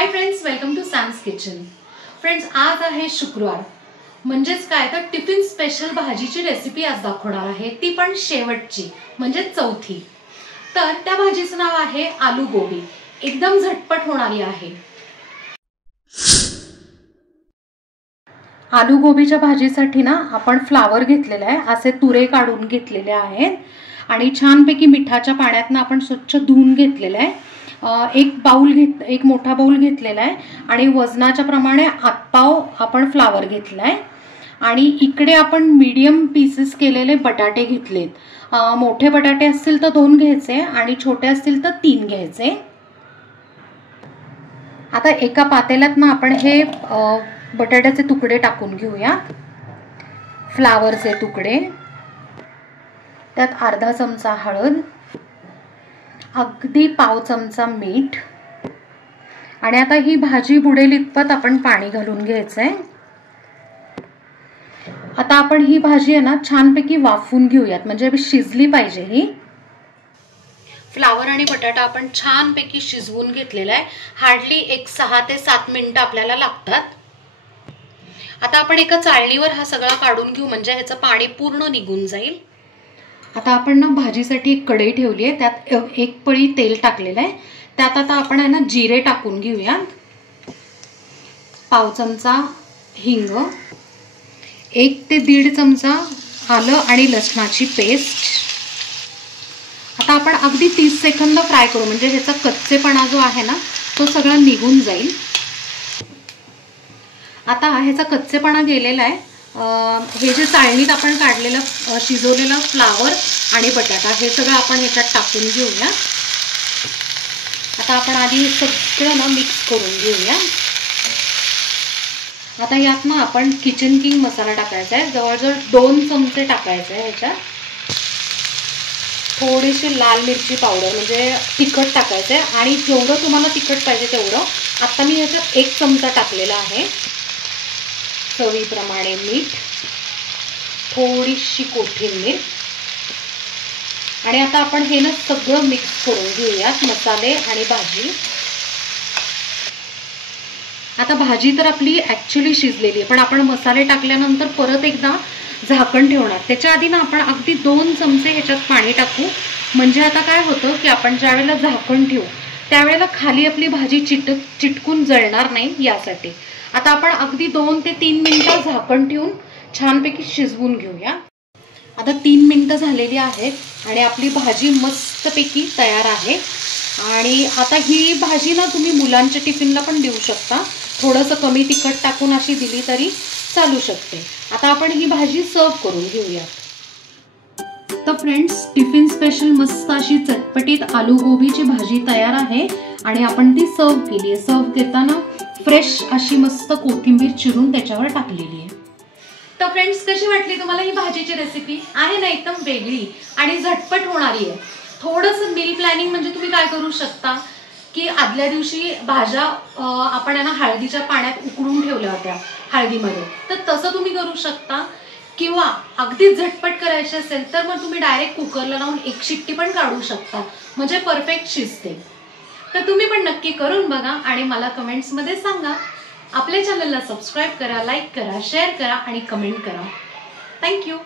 High friends, welcome to Sam's kitchen. Friends, आज आहे शुक्रवार, म्हणजेच काय तर टिफिन स्पेशल भाजीची रेसिपी आज दाखवणार आहे, ती पण शेवटची म्हणजे चौथी। तर त्या भाजीचं नाव आहे आलू गोबी। एकदम झटपट होणारी आहे। आलू गोबीच्या भाजीसाठी ना आपण फ्लावर घेतलेला आहे, असे तुरे काढून घेतलेले आहेत आणि छानपैकी मिठाच्या पाण्यात आपण स्वच्छ धुवून घेतलेलं आहे। एक मोठा बाउल घेतलेला आहे आणि वजनाच्या प्रमाणे हातपाव आपण फ्लावर घेतलाय आणि इकडे आपण मीडियम पीसेस केलेले बटाटे घेतलेत। मोठे बटाटे असतील तर 2 घ्यायचे आणि छोटे असतील तर 3 घ्यायचे। आता एका पातेल्यात ना आपण हे बटाट्याचे तुकडे टाकून घेऊया, फ्लावरचे तुकडे, त्यात अर्धा चमचा हळद, अगदी पाव चमचा मीठ आणि आता ही भाजी बुडेल इतपत आपण पाणी घालून घ्यायचंय। आता आपण ही भाजी आहे ना छानपैकी वाफवून घेऊयात, म्हणजे शिजली पाहिजे ही। फ्लावर आणि बटाटा आपण छानपैकी शिजवून घेतलेला आहे। हार्डली एक 6 ते 7 मिनिटं आपल्याला लागतात। आता आपण एका चाळणीवर हा सगळा काढून घेऊ, म्हणजे ह्याचं पाणी पूर्ण निघून जाईल। आता आपण ना भाजीसाठी एक कढई ठेवली आहे, त्यात 1 पळी तेल टाकलेलं आहे। त्यात आता आपण आहे ना जिरे टाकून घेऊया, पाव चमचा हिंग, 1 ते 1.5 चमचा आलं आणि लसणाची पेस्ट। आता आपण अगदी 30 सेकंद फ्राय करू, म्हणजे ह्याचा कच्चेपणा जो आहे ना तो सगळा निघून जाईल। आता ह्याचा कच्चेपणा गेलेला आहे। हे जे चाळणीत आपण काढलेलं शिजवलेलं फ्लावर आणि बटाटा हे सगळं आपण ह्याच्यात टाकून घेऊया। आता आपण आधी हे सगळं ना मिक्स करून घेऊया। आता यात ना आपण किचन किंग मसाला टाकायचा आहे, जवळजवळ 2 चमचे टाकायचे आहे। ह्याच्यात थोडीशी लाल मिरची पावडर, म्हणजे तिखट टाकायचं आहे आणि जेवढं तुम्हाला तिखट पाहिजे तेवढं। आता मी ह्याच्यात 1 चमचा टाकलेला आहे। चवीप्रमाणे मीठ, थोडीशी कोथिंबीर आणि आता आपण हे ना सगळं मिक्स करून घेऊयात, मसाले आणि भाजी। आता भाजी तर आपली ऍक्च्युअली शिजलेली आहे, पण आपण मसाले टाकल्यानंतर परत एकदा झाकण ठेवणार। त्याच्या आधी ना आपण अगदी 2 चमचे ह्याच्यात पाणी टाकू, म्हणजे आता काय होतं की आपण ज्या वेळेला झाकण ठेवू त्यावेळेला खाली आपली भाजी चिटकून जळणार नाही यासाठी। आता आपण अगदी 2 ते 3 मिनिटं झाकण ठेवून छानपैकी शिजवून घेऊया। आता 3 मिनिटं झालेली आहेत आणि आपली भाजी मस्तपैकी तयार आहे। आणि आता ही भाजी ना तुम्ही मुलांच्या टिफिनला पण देऊ शकता, थोडंसं कमी तिखट टाकून अशी दिली तरी चालू शकते। आता आपण ही भाजी सर्व करून घेऊया। तर फ्रेंड्स, टिफिन स्पेशल मस्त अशी चटपटीत आलू गोबीची भाजी तयार आहे आणि आपण ती सर्व केली आहे। सर्व करताना फ्रेश अशी मस्त कोथिंबीर चिरून त्याच्यावर टाकलेली आहे। तर फ्रेंड्स, कशी वाटली तुम्हाला ही भाजीची रेसिपी? आहे ना एकदम वेगळी आणि झटपट होणारी आहे। थोडंसं मील प्लॅनिंग म्हणजे तुम्ही काय करू शकता की आदल्या दिवशी भाज्या आपण ना हळदीच्या पाण्यात उकळून ठेवल्या होत्या हळदीमध्ये, तर तसं तुम्ही करू शकता। किंवा अगदी झटपट करायचे असेल तर मग तुम्ही डायरेक्ट कुकरला लावून 1 शिट्टी पण काढू शकता, म्हणजे परफेक्ट शिजते। तर तुम्ही पण नक्की करून बघा आणि मला कमेंट्समध्ये सांगा। आपल्या चॅनलला सबस्क्राईब करा, लाईक करा, शेअर करा आणि कमेंट करा। थँक्यू।